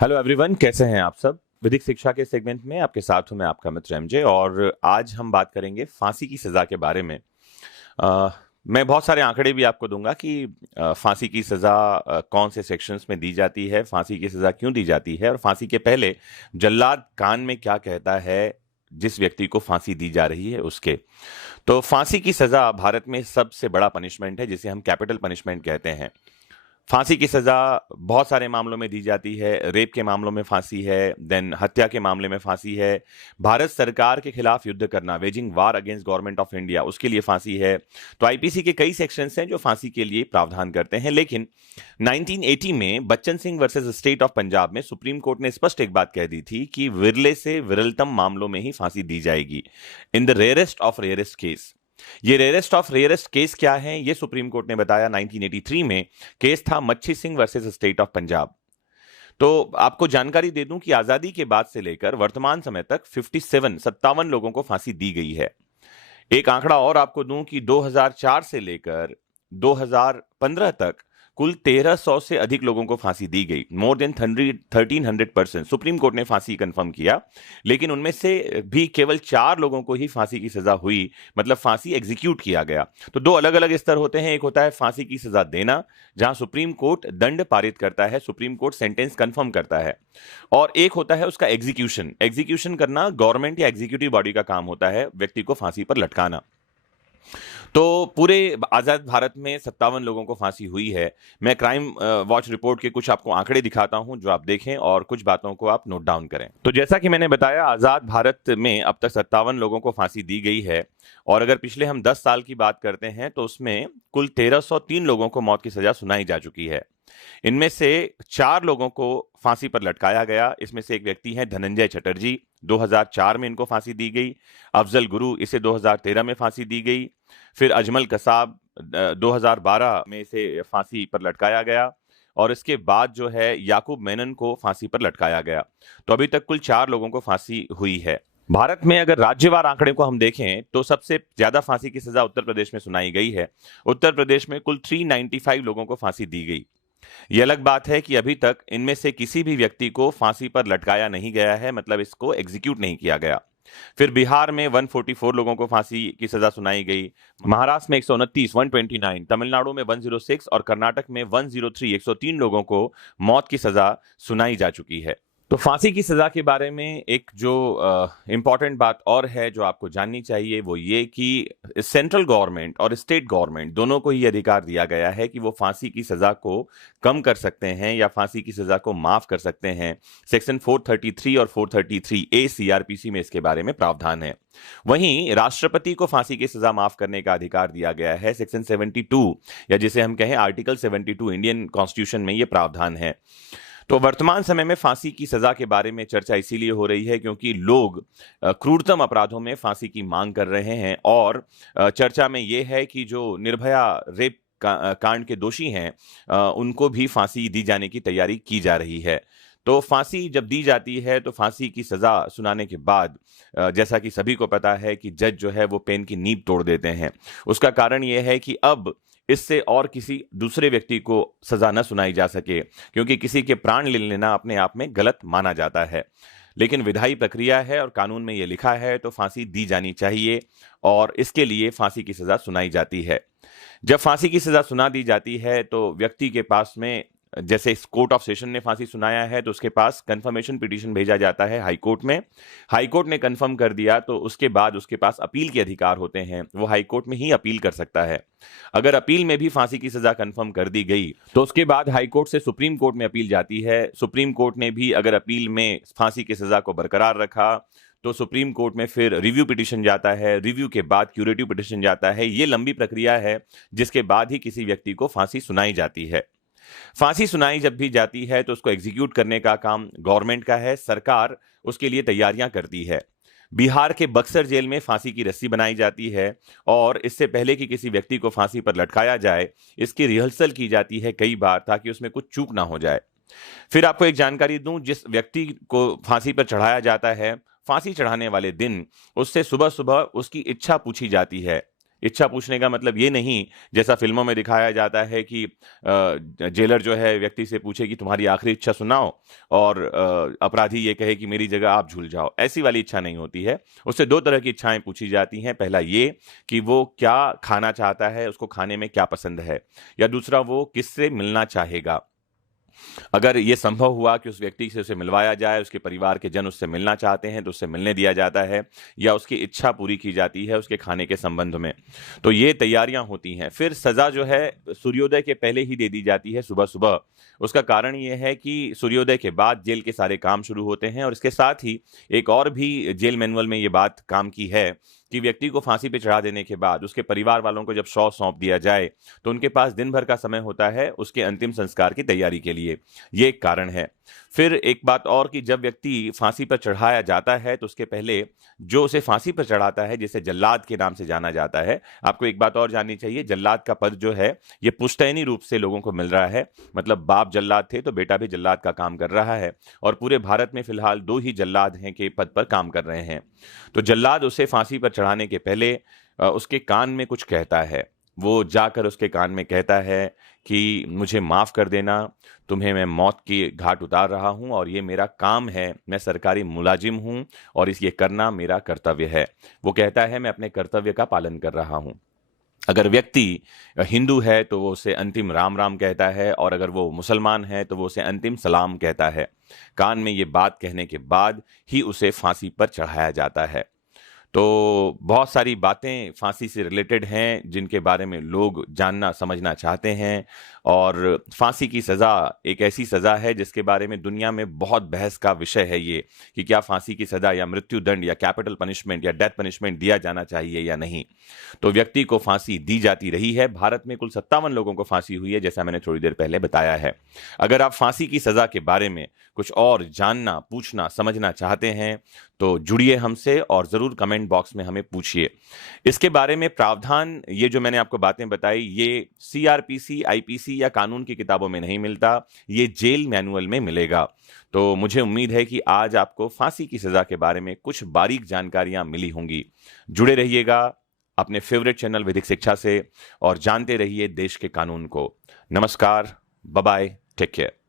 Hello everyone, कैसे हैं आप सब। विधिक शिक्षा के सेगमेंट में आपके साथ हूं मैं, आपका मित्र एमजे। और आज हम बात करेंगे फांसी की सजा के बारे में। मैं बहुत सारे आंकड़े भी आपको दूंगा कि फांसी की सजा कौन से सेक्शंस में दी जाती है, फांसी की सजा क्यों दी जाती है, और फांसी के पहले जल्लाद कान में क्या कहता है जिस व्यक्ति को फांसी दी जा रही है उसके। तो फांसी की सजा भारत में सबसे बड़ा पनिशमेंट है, जिसे हम कैपिटल पनिशमेंट कहते हैं। फांसी की सजा बहुत सारे मामलों में दी जाती है। रेप के मामलों में फांसी है, देन हत्या के मामले में फांसी है। भारत सरकार के खिलाफ युद्ध करना, waging war against government of India, उसके लिए फांसी है। तो आईपीसी के कई सेक्शंस हैं जो फांसी के लिए प्रावधान करते हैं। लेकिन 1980 में Bachchan Singh versus state of Punjab में सुप्रीम कोर्ट ने स्पष्ट एक बात कह दी थी कि विरले से विरलतम मामलों में ही फांसी दी जाएगी, in the rarest of rarest case. ये रेयरेस्ट ऑफ रेयरेस्ट केस क्या है, ये सुप्रीम कोर्ट ने बताया 1983 में। केस था मच्छी Singh versus state of Punjab. तो आपको जानकारी दे दूं कि आजादी के बाद से लेकर वर्तमान समय तक 57 लोगों को फांसी दी गई है। एक आंकड़ा और आपको दूं कि 2004 से लेकर 2015 तक कुल 1300 से अधिक लोगों को फांसी दी गई। मोर देन 1300% सुप्रीम कोर्ट ने फांसी कंफर्म किया। लेकिन उनमें से भी केवल 4 लोगों को ही फांसी की सजा हुई, मतलब फांसी एग्जीक्यूट किया गया। तो दो अलग अलग स्तर होते हैं। एक होता है फांसी की सजा देना, जहां सुप्रीम कोर्ट दंड पारित करता है, सुप्रीम कोर्ट सेंटेंस कंफर्म करता है। और एक होता है उसका एग्जीक्यूशन। एग्जीक्यूशन करना गवर्नमेंट या एग्जीक्यूटिव बॉडी का काम होता है, व्यक्ति को फांसी पर लटकाना। तो पूरे आजाद भारत में 57 लोगों को फांसी हुई है। मैं क्राइम वॉच रिपोर्ट के कुछ आपको आंकड़े दिखाता हूं, जो आप देखें और कुछ बातों को आप नोट डाउन करें। तो जैसा कि मैंने बताया, आजाद भारत में अब तक 57 लोगों को फांसी दी गई है। और अगर पिछले हम 10 साल की बात करते हैं तो उसमें कुल 1303 लोगों को मौत की सजा सुनाई जा चुकी है। इनमें से 4 लोगों को फांसी पर लटकाया गया। इसमें से एक व्यक्ति हैं धनंजय चटर्जी, 2004 में इनको फांसी दी गई। अफजल गुरु, इसे 2013 में फांसी दी गई। फिर अजमल कसाब, 2012 में इसे फांसी पर लटकाया गया। और इसके बाद जो है याकूब मेनन को फांसी पर लटकाया गया। तो अभी तक कुल 4 लोगों को फांसी हुई है। भारत में अगर राज्यवार आंकड़े को हम देखें तो सबसे ज्यादा फांसी की सजा उत्तर प्रदेश में सुनाई गई है। उत्तर प्रदेश में कुल 395 लोगों को फांसी दी गई। यह अलग बात है कि अभी तक इनमें से किसी भी व्यक्ति को फांसी पर लटकाया नहीं गया है, मतलब इसको एग्जीक्यूट नहीं किया गया। फिर बिहार में 144 लोगों को फांसी की सजा सुनाई गई। महाराष्ट्र में 129, 129, तमिलनाडु में 106 और कर्नाटक में 103, 103 लोगों को मौत की सजा सुनाई जा चुकी है। तो फांसी की सजा के बारे में एक जो इंपॉर्टेंट बात और है जो आपको जाननी चाहिए, वो ये कि सेंट्रल गवर्नमेंट और स्टेट गवर्नमेंट दोनों को ही अधिकार दिया गया है कि वो फांसी की सजा को कम कर सकते हैं या फांसी की सजा को माफ कर सकते हैं। सेक्शन 433 और 433A सीआरपीसी में इसके बारे में प्रावधान है। वहीं राष्ट्रपति को फांसी की सजा माफ करने का अधिकार दिया गया है। सेक्शन 72 या जिसे हम कहें आर्टिकल 72 इंडियन कॉन्स्टिट्यूशन में ये प्रावधान है। तो वर्तमान समय में फांसी की सजा के बारे में चर्चा इसीलिए हो रही है क्योंकि लोग क्रूरतम अपराधों में फांसी की मांग कर रहे हैं। और चर्चा में यह है कि जो निर्भया रेप कांड के दोषी हैं, उनको भी फांसी दी जाने की तैयारी की जा रही है। तो फांसी जब दी जाती है तो फांसी की सजा सुनाने के बाद जैसा कि सभी को पता है कि जज जो है वो पेन की नींव तोड़ देते हैं। उसका कारण यह है कि अब इससे और किसी दूसरे व्यक्ति को सजा न सुनाई जा सके, क्योंकि किसी के प्राण ले लेना अपने आप में गलत माना जाता है। लेकिन विधायी प्रक्रिया है और कानून में यह लिखा है तो फांसी दी जानी चाहिए और इसके लिए फांसी की सजा सुनाई जाती है। जब फांसी की सजा सुना दी जाती है तो व्यक्ति के पास में, जैसे कोर्ट ऑफ सेशन ने फांसी सुनाया है तो उसके पास कंफर्मेशन पिटीशन भेजा जाता है हाई कोर्ट में। हाई कोर्ट ने कंफर्म कर दिया तो उसके बाद उसके पास अपील के अधिकार होते हैं, वो हाई कोर्ट में ही अपील कर सकता है। अगर अपील में भी फांसी की सजा कंफर्म कर दी गई तो उसके बाद हाई कोर्ट से सुप्रीम कोर्ट में अपील जाती है। सुप्रीम कोर्ट ने भी अगर अपील में फांसी की सजा को बरकरार रखा तो सुप्रीम कोर्ट में फिर रिव्यू पिटीशन जाता है, रिव्यू के बाद क्यूरेटिव पिटीशन जाता है। ये लंबी प्रक्रिया है जिसके बाद ही किसी व्यक्ति को फांसी सुनाई जाती है। फांसी सुनाई जब भी जाती है तो उसको एग्जीक्यूट करने का काम गवर्नमेंट का है, सरकार उसके लिए तैयारियां करती है। बिहार के बक्सर जेल में फांसी की रस्सी बनाई जाती है और इससे पहले कि किसी व्यक्ति को फांसी पर लटकाया जाए, इसकी रिहर्सल की जाती है कई बार, ताकि उसमें कुछ चूक ना हो जाए। फिर आपको एक जानकारी दूं, जिस व्यक्ति को फांसी पर चढ़ाया जाता है, फांसी चढ़ाने वाले दिन उससे सुबह सुबह उसकी इच्छा पूछी जाती है इच्छा पूछने का मतलब ये नहीं जैसा फिल्मों में दिखाया जाता है कि जेलर जो है व्यक्ति से पूछे कि तुम्हारी आखिरी इच्छा सुनाओ, और अपराधी ये कहे कि मेरी जगह आप झूल जाओ। ऐसी वाली इच्छा नहीं होती है। उससे दो तरह की इच्छाएं पूछी जाती हैं। पहला ये कि वो क्या खाना चाहता है, उसको खाने में क्या पसंद है, या दूसरा वो किससे मिलना चाहेगा। अगर ये संभव हुआ कि उस व्यक्ति से उसे मिलवाया जाए, उसके परिवार के जन उससे मिलना चाहते हैं तो उससे मिलने दिया जाता है, या उसकी इच्छा पूरी की जाती है उसके खाने के संबंध में। तो ये तैयारियां होती हैं। फिर सजा जो है सूर्योदय के पहले ही दे दी जाती है, सुबह सुबह। उसका कारण ये है कि सूर्योदय के बाद जेल के सारे काम शुरू होते हैं, और इसके साथ ही एक और भी जेल मैनुअल में ये बात काम की है कि व्यक्ति को फांसी पे चढ़ा देने के बाद उसके परिवार वालों को जब शव सौंप दिया जाए तो उनके पास दिन भर का समय होता है उसके अंतिम संस्कार की तैयारी के लिए। ये एक कारण है। फिर एक बात और कि जब व्यक्ति फांसी पर चढ़ाया जाता है तो उसके पहले जो उसे फांसी पर चढ़ाता है, जिसे जल्लाद के नाम से जाना जाता है। आपको एक बात और जाननी चाहिए, जल्लाद का पद जो है ये पुश्तैनी रूप से लोगों को मिल रहा है। मतलब बाप जल्लाद थे तो बेटा भी जल्लाद का काम कर रहा है, और पूरे भारत में फिलहाल 2 ही जल्लाद हैं के पद पर काम कर रहे हैं। तो जल्लाद उसे फांसी पर चढ़ाने के पहले उसके कान में कुछ कहता है। वो जाकर उसके कान में कहता है कि मुझे माफ कर देना, तुम्हें मैं मौत की घाट उतार रहा हूं, और ये मेरा काम है, मैं सरकारी मुलाजिम हूं और ये करना मेरा कर्तव्य है। वो कहता है मैं अपने कर्तव्य का पालन कर रहा हूं। अगर व्यक्ति हिंदू है तो वो उसे अंतिम राम राम कहता है, और अगर वो मुसलमान है तो वो उसे अंतिम सलाम कहता है। कान में ये बात कहने के बाद ही उसे फांसी पर चढ़ाया जाता है। तो बहुत सारी बातें फांसी से रिलेटेड हैं जिनके बारे में लोग जानना समझना चाहते हैं। और फांसी की सज़ा एक ऐसी सज़ा है जिसके बारे में दुनिया में बहुत बहस का विषय है ये, कि क्या फांसी की सज़ा या मृत्यु दंड या कैपिटल पनिशमेंट या डेथ पनिशमेंट दिया जाना चाहिए या नहीं। तो व्यक्ति को फांसी दी जाती रही है। भारत में कुल 57 लोगों को फांसी हुई है, जैसा मैंने थोड़ी देर पहले बताया है। अगर आप फांसी की सज़ा के बारे में कुछ और जानना, पूछना, समझना चाहते हैं तो जुड़िए हमसे, और ज़रूर कमेंट बॉक्स में हमें पूछिए। इसके बारे में प्रावधान, ये जो मैंने आपको बातें बताई, ये सीआरपीसी, आईपीसी या कानून की किताबों में नहीं मिलता, ये जेल मैनुअल में मिलेगा। तो मुझे उम्मीद है कि आज आपको फांसी की सज़ा के बारे में कुछ बारीक जानकारियां मिली होंगी। जुड़े रहिएगा अपने फेवरेट चैनल विधिक शिक्षा से, और जानते रहिए देश के कानून को। नमस्कार, बाय बाय, टेक केयर।